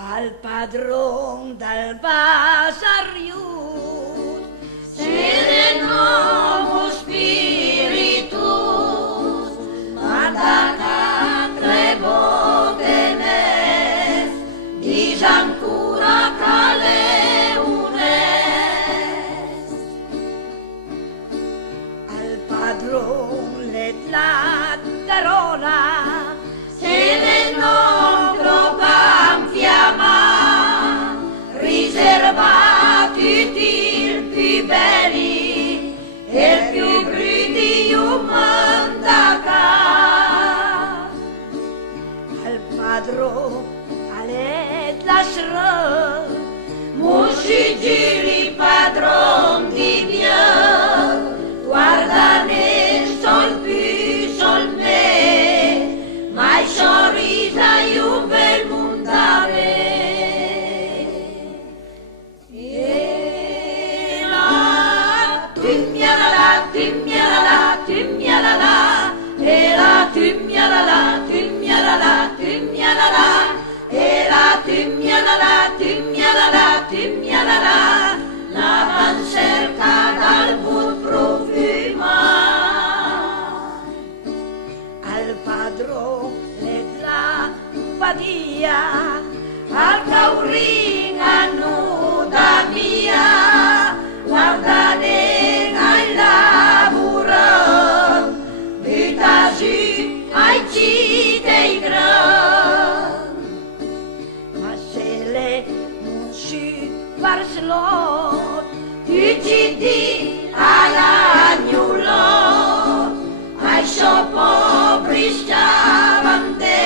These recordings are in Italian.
al padron del Basarius, Serenomos spiritus, mandacatre votenes, disancura caleunes. al padron let laterona, Se ne non tropam fiamma, riservati il più belli e il più bruti umanda. al padron alet lasră, Musi giri padron di mia, guarda-ne sol più sol me, mai sorrisa un bel mundave. E la timia la la, timia la la, timia la la, e la timia la la, timia la la, timia la la, e la timia la la, timia la la, timia la la, la van cerca dal bun profuma. al padron let la padia, Al cauringa nuda mia, guardane ai laburăm, bitasi ai citei grăm. masele munsi varslot, Ucidi all'agnolo, ai sopobri stavante,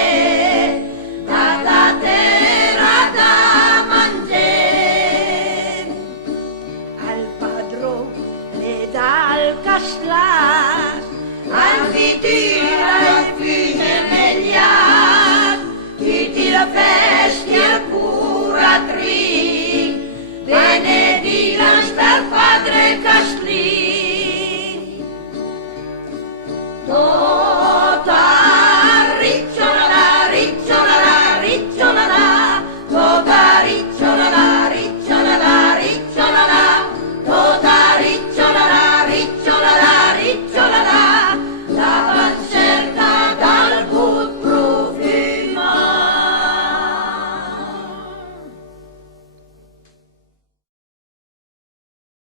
da terra da mangiare. al padron le dal caslas, Al vitira e fine megliar, tutti la festi al curatri, benediran dal padre Caslin.